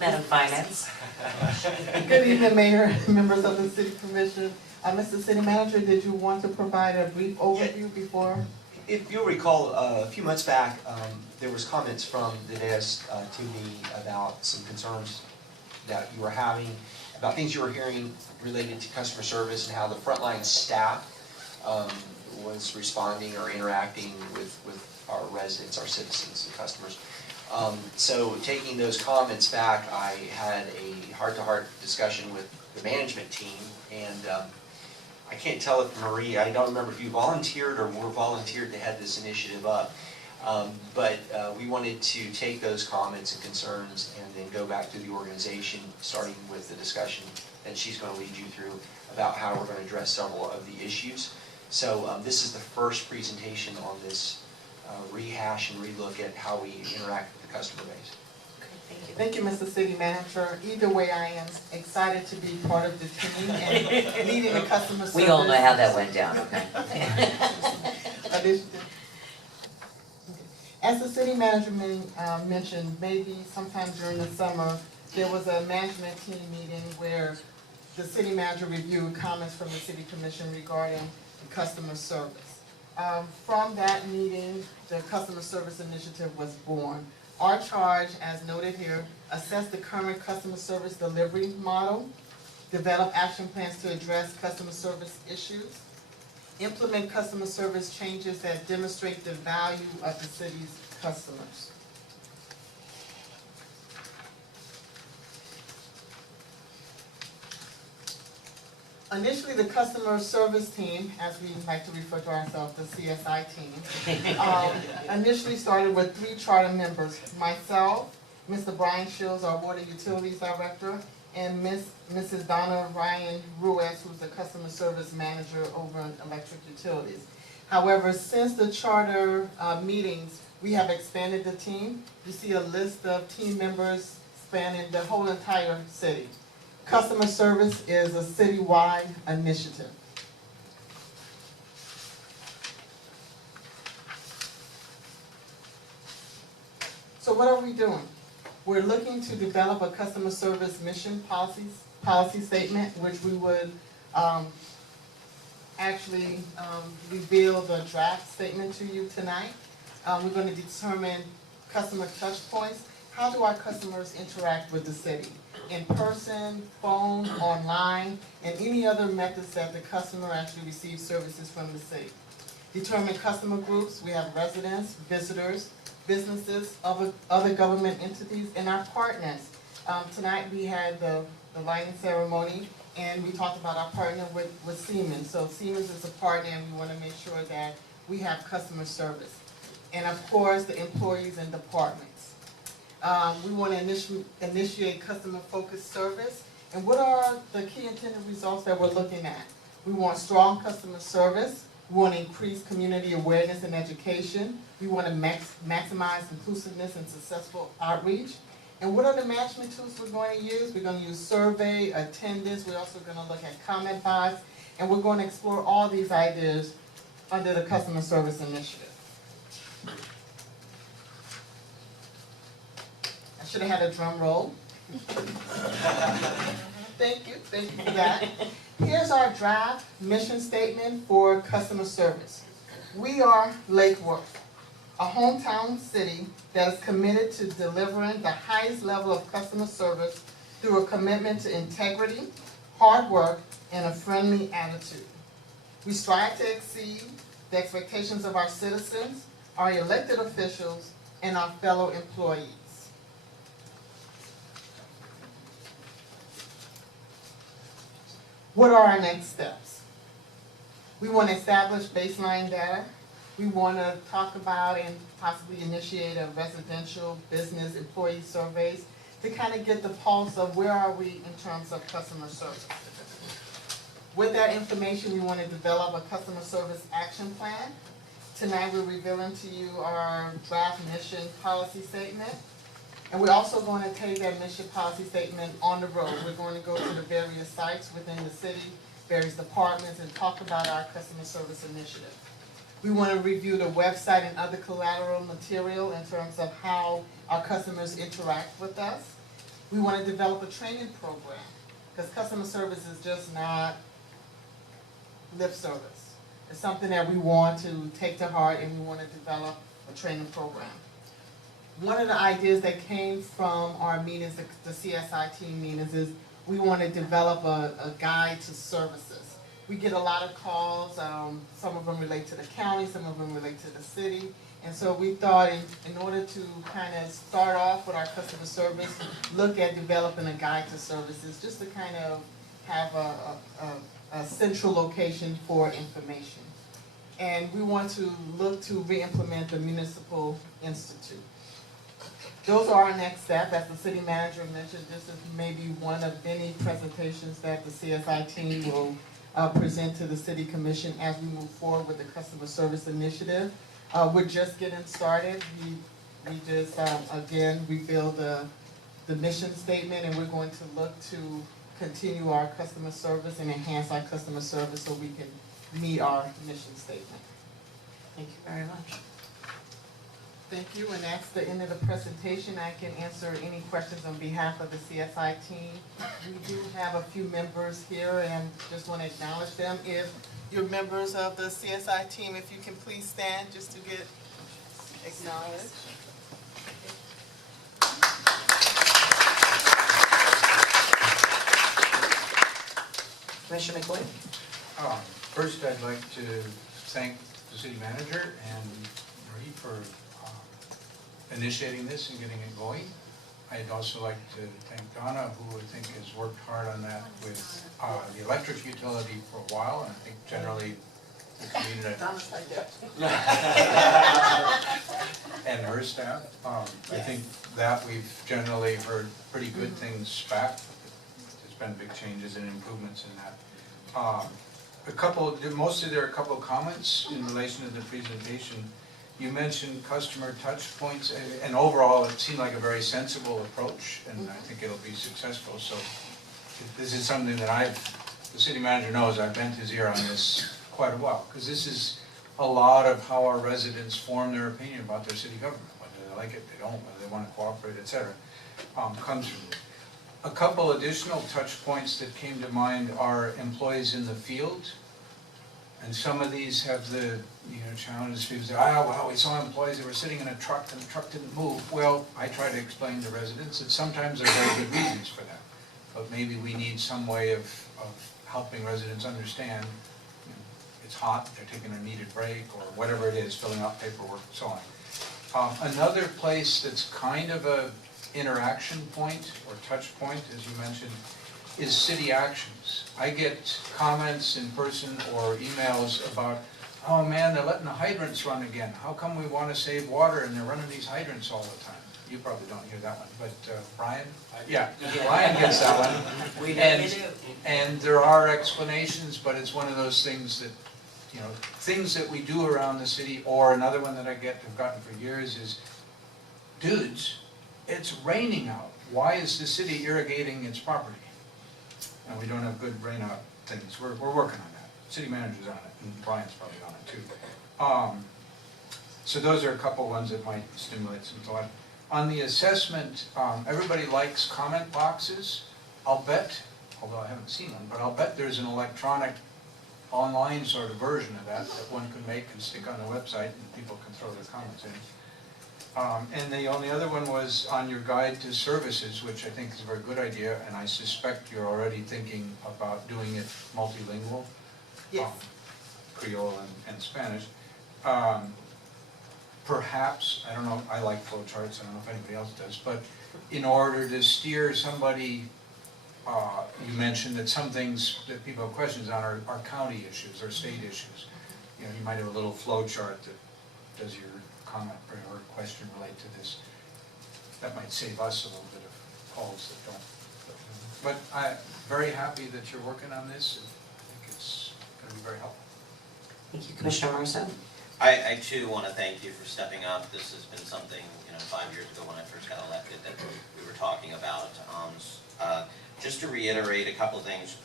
Madam Finance. Good evening, Mayor, members of the City Commission. Mr. City Manager, did you want to provide a brief overview before? If you'll recall, a few months back, there was comments from the dais to me about some concerns that you were having, about things you were hearing related to customer service and how the frontline staff was responding or interacting with our residents, our citizens and customers. So taking those comments back, I had a heart-to-heart discussion with the management team, and I can't tell if Marie, I don't remember if you volunteered or were volunteered to head this initiative up, but we wanted to take those comments and concerns and then go back to the organization, starting with the discussion that she's going to lead you through about how we're going to address several of the issues. So this is the first presentation on this rehash and relook at how we interact with the customer base. Thank you, Mr. City Manager. Either way, I am excited to be part of the team and leading the customer service. We all know how that went down, okay? Initiative. As the City Manager mentioned, maybe sometime during the summer, there was a management team meeting where the City Manager reviewed comments from the City Commission regarding the customer service. From that meeting, the Customer Service Initiative was born. Our charge, as noted here, assess the current customer service delivery model, develop action plans to address customer service issues, implement customer service changes that demonstrate the value of the city's customers. Initially, the customer service team, as we like to refer to ourselves, the CSI team, initially started with 3 charter members, myself, Mr. Brian Shields, our Water Utilities Director, and Mrs. Donna Ryan Ruiz, who's the Customer Service Manager over in Electric Utilities. However, since the charter meetings, we have expanded the team. You see a list of team members spanning the whole entire city. Customer service is a citywide initiative. So what are we doing? We're looking to develop a customer service mission policy statement, which we would actually reveal the draft statement to you tonight. We're going to determine customer touch points. How do our customers interact with the city? In person, phone, online, and any other methods that the customer actually receives services from the city. Determine customer groups. We have residents, visitors, businesses, other government entities, and our partners. Tonight we had the lighting ceremony, and we talked about our partner with Siemens. So Siemens is a partner, and we want to make sure that we have customer service. And of course, the employees and departments. We want to initiate customer-focused service. And what are the key intended results that we're looking at? We want strong customer service. We want to increase community awareness and education. We want to maximize inclusiveness and successful outreach. And what are the management tools we're going to use? We're going to use survey, attendance. We're also going to look at comment box. And we're going to explore all these ideas under the Customer Service Initiative. I should have had a drum roll. Thank you for that. Here's our draft mission statement for customer service. We are Lake Worth, a hometown city that is committed to delivering the highest level of customer service through a commitment to integrity, hard work, and a friendly attitude. We strive to exceed the expectations of our citizens, our elected officials, and our fellow employees. What are our next steps? We want to establish baseline data. We want to talk about and possibly initiate a residential, business, employee surveys to kind of get the pulse of where are we in terms of customer service. With that information, we want to develop a customer service action plan. Tonight we're revealing to you our draft mission policy statement. And we're also going to take that mission policy statement on the road. We're going to go to the various sites within the city, various departments, and talk about our customer service initiative. We want to review the website and other collateral material in terms of how our customers interact with us. We want to develop a training program, because customer service is just not lip service. It's something that we want to take to heart, and we want to develop a training program. One of the ideas that came from our meetings, the CSI team meetings, is we want to develop a guide to services. We get a lot of calls, some of them relate to the county, some of them relate to the city. And so we thought in order to kind of start off with our customer service, look at developing a guide to services, just to kind of have a central location for information. And we want to look to re-implement the Municipal Institute. Those are our next steps. As the city manager mentioned, this is maybe one of many presentations that the CSI team will present to the City Commission as we move forward with the customer service initiative. We're just getting started. We just, again, revealed the mission statement, and we're going to look to continue our customer service and enhance our customer service so we can meet our mission statement. Thank you very much. Thank you, and that's the end of the presentation. I can answer any questions on behalf of the CSI team. We do have a few members here and just want to acknowledge them. If you're members of the CSI team, if you can please stand just to get acknowledged. Commissioner McQueen? First, I'd like to thank the city manager and Marie for initiating this and getting it going. I'd also like to thank Donna, who I think has worked hard on that with the electric utility for a while, and I think generally the community and her staff. I think that we've generally heard pretty good things back. There's been big changes and improvements in that. Mostly there are a couple of comments in relation to the presentation. You mentioned customer touch points, and overall it seemed like a very sensible approach, and I think it'll be successful. So this is something that the city manager knows I've bent his ear on this quite a while, because this is a lot of how our residents form their opinion about their city government, whether they like it, they don't, whether they want to cooperate, etc. Comes from it. A couple additional touch points that came to mind are employees in the field. And some of these have the challenges. People say, well, we saw employees that were sitting in a truck and the truck didn't move. Well, I try to explain to residents that sometimes there are very good reasons for that. But maybe we need some way of helping residents understand it's hot, they're taking a needed break, or whatever it is, filling out paperwork and so on. Another place that's kind of a interaction point or touch point, as you mentioned, is city actions. I get comments in person or emails about, oh man, they're letting the hydrants run again. How come we want to save water and they're running these hydrants all the time? You probably don't hear that one, but Brian? Yeah, Brian gets that one. We definitely do. And there are explanations, but it's one of those things that, things that we do around the city, or another one that I've gotten for years is, dudes, it's raining out. Why is the city irrigating its property? And we don't have good rain out things. We're working on that. City manager's on it, and Brian's probably on it too. So those are a couple ones that might stimulate some thought. On the assessment, everybody likes comment boxes. I'll bet, although I haven't seen one, but I'll bet there's an electronic online sort of version of that one can make and stick on the website, and people can throw their comments in. And the only other one was on your guide to services, which I think is a very good idea, and I suspect you're already thinking about doing it multilingual. Yes. Creole and Spanish. Perhaps, I don't know, I like flowcharts, I don't know if anybody else does, but in order to steer somebody, you mentioned that some things that people have questions on are county issues or state issues. You might have a little flowchart that does your comment or question relate to this. That might save us a little bit of calls that don't. But I'm very happy that you're working on this. I think it's going to be very helpful. Thank you, Commissioner Marceau. I too want to thank you for stepping up. This has been something, 5 years ago when I first got elected that we were talking about. Just to reiterate a couple of things,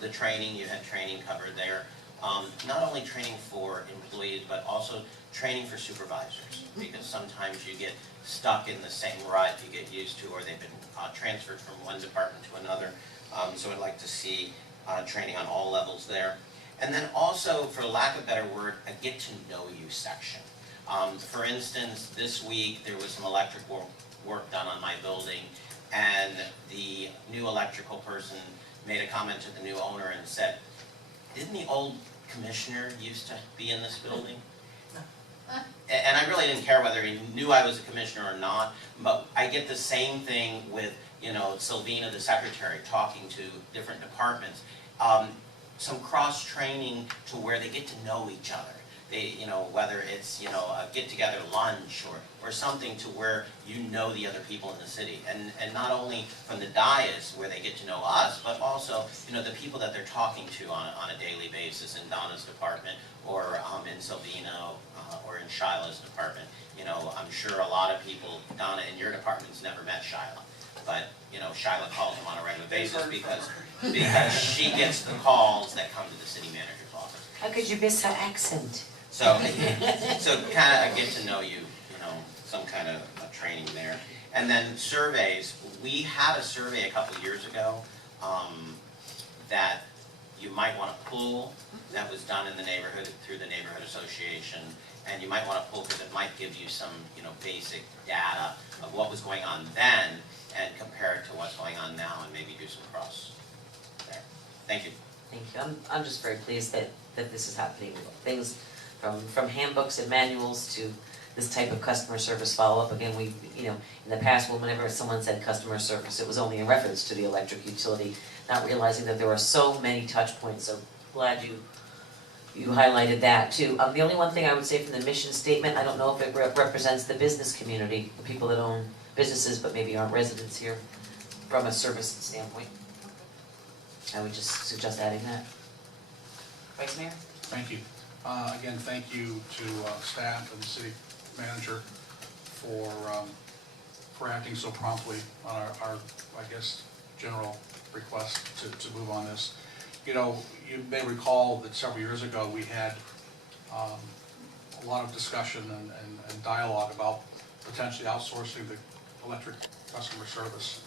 the training, you had training covered there. not only training for employees, but also training for supervisors. Because sometimes you get stuck in the same rut you get used to, or they've been transferred from one department to another. So I'd like to see training on all levels there. And then also, for lack of a better word, a get to know you section. For instance, this week there was some electrical work done on my building, and the new electrical person made a comment to the new owner and said, "Didn't the old commissioner used to be in this building?" And I really didn't care whether he knew I was a commissioner or not, but I get the same thing with, you know, Sylvina, the secretary, talking to different departments. Some cross-training to where they get to know each other. They, you know, whether it's, you know, a get-together lunch or something to where you know the other people in the city. And not only from the dais where they get to know us, but also, you know, the people that they're talking to on a daily basis in Donna's department or in Sylvina or in Shyla's department. You know, I'm sure a lot of people, Donna, in your department's never met Shyla. But, you know, Shyla calls them on a regular basis because she gets the calls that come to the city manager's office. How could you miss her accent? So kind of get to know you, you know, some kind of training there. And then surveys, we had a survey a couple of years ago that you might want to pull, that was done in the neighborhood, through the neighborhood association, and you might want to pull because it might give you some, you know, basic data of what was going on then and compare it to what's going on now and maybe do some cross there. Thank you. Thank you. I'm just very pleased that this is happening. Things from handbooks and manuals to this type of customer service follow-up. Again, we, you know, in the past, whenever someone said customer service, it was only in reference to the electric utility, not realizing that there are so many touch points. So glad you highlighted that too. The only one thing I would say from the mission statement, I don't know if it represents the business community, the people that own businesses but maybe aren't residents here, from a service standpoint. I would just suggest adding that. Vice Mayor? Thank you. Again, thank you to staff and the city manager for acting so promptly on our I guess, general request to move on this. You know, you may recall that several years ago we had a lot of discussion and dialogue about potentially outsourcing the electric customer service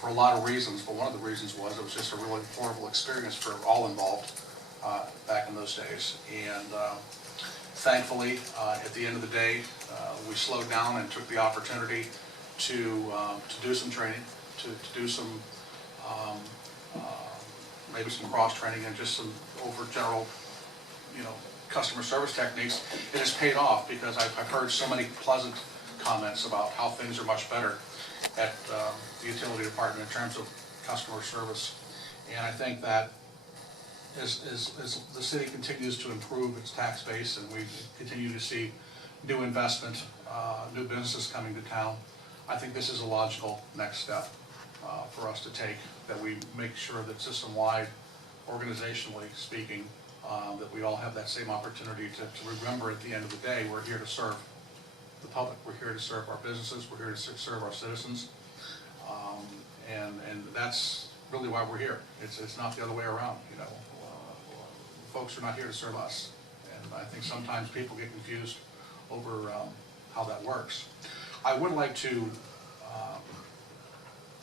for a lot of reasons, but one of the reasons was it was just a really horrible experience for all involved back in those days. And thankfully, at the end of the day, we slowed down and took the opportunity to do some training, to do some maybe some cross-training and just some general, you know, customer service techniques. It has paid off because I've heard so many pleasant comments about how things are much better at the utility department in terms of customer service. And I think that as the city continues to improve its tax base and we continue to see new investment, new businesses coming to town, I think this is a logical next step for us to take, that we make sure that system-wide, organizationally speaking, that we all have that same opportunity to remember at the end of the day, we're here to serve the public, we're here to serve our businesses, we're here to serve our citizens, and that's really why we're here. It's not the other way around, you know. Folks are not here to serve us, and I think sometimes people get confused over how that works. I would like to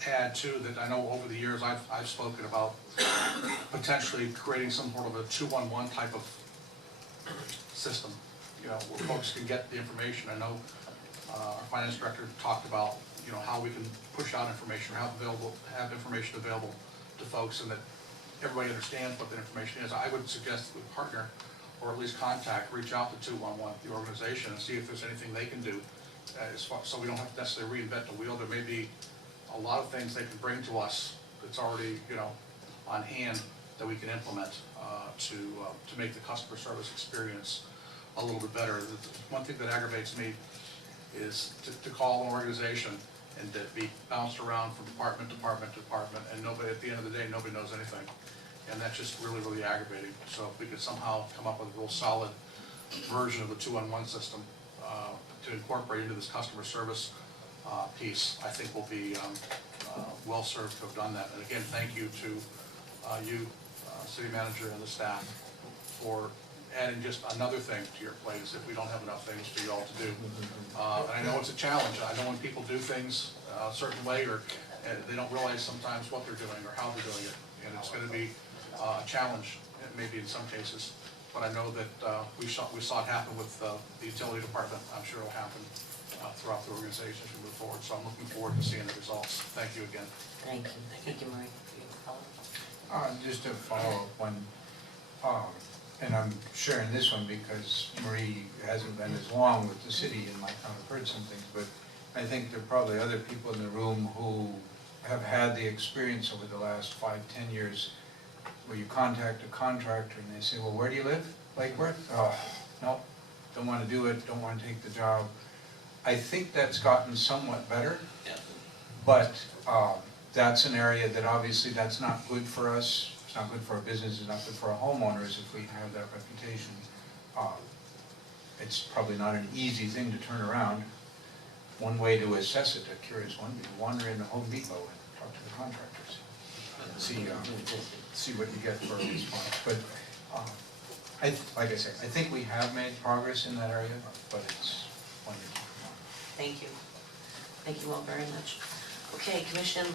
add too that I know over the years I've spoken about potentially creating some sort of a 211 type of system, you know, where folks can get the information. I know our finance director talked about, you know, how we can push out information or have information available to folks and that everybody understands what the information is. I would suggest that we partner or at least reach out to 211, the organization, and see if there's anything they can do so we don't have to necessarily reinvent the wheel. There may be a lot of things they can bring to us that's already, you know, on hand that we can implement to make the customer service experience a little bit better. One thing that aggravates me is to call an organization and to be bounced around from department to department to department, and nobody, at the end of the day, nobody knows anything. And that's just really, really aggravating. So if we could somehow come up with a real solid version of the 211 system to incorporate into this customer service piece, I think we'll be well served to have done that. And again, thank you to you, city manager, and the staff for adding just another thing to your plate, as if we don't have enough things for you all to do. And I know it's a challenge. I know when people do things a certain way, or they don't realize sometimes what they're doing or how they're doing it. And it's gonna be a challenge, maybe in some cases. But I know that we saw it happen with the utility department. I'm sure it'll happen throughout the organization as we move forward. So I'm looking forward to seeing the results. Thank you again. Thank you. Thank you, Marie. Do you have a follow-up? Just to follow up one, and I'm sharing this one because Marie hasn't been as long with the city and might not have heard some things, but I think there are probably other people in the room who have had the experience over the last 5-10 years where you contact a contractor and they say, well, where do you live? Lake Worth? Oh, no, don't want to do it, don't want to take the job. I think that's gotten somewhat better, Yeah. but that's an area that obviously that's not good for us. It's not good for our business, it's not good for our homeowners if we have that reputation. It's probably not an easy thing to turn around. One way to assess it, a curious one, is wander into Home Depot and talk to the contractors. And see what you get for a response. But like I said, I think we have made progress in that area, but it's one to keep in mind. Thank you. Thank you all very much. Okay, Commission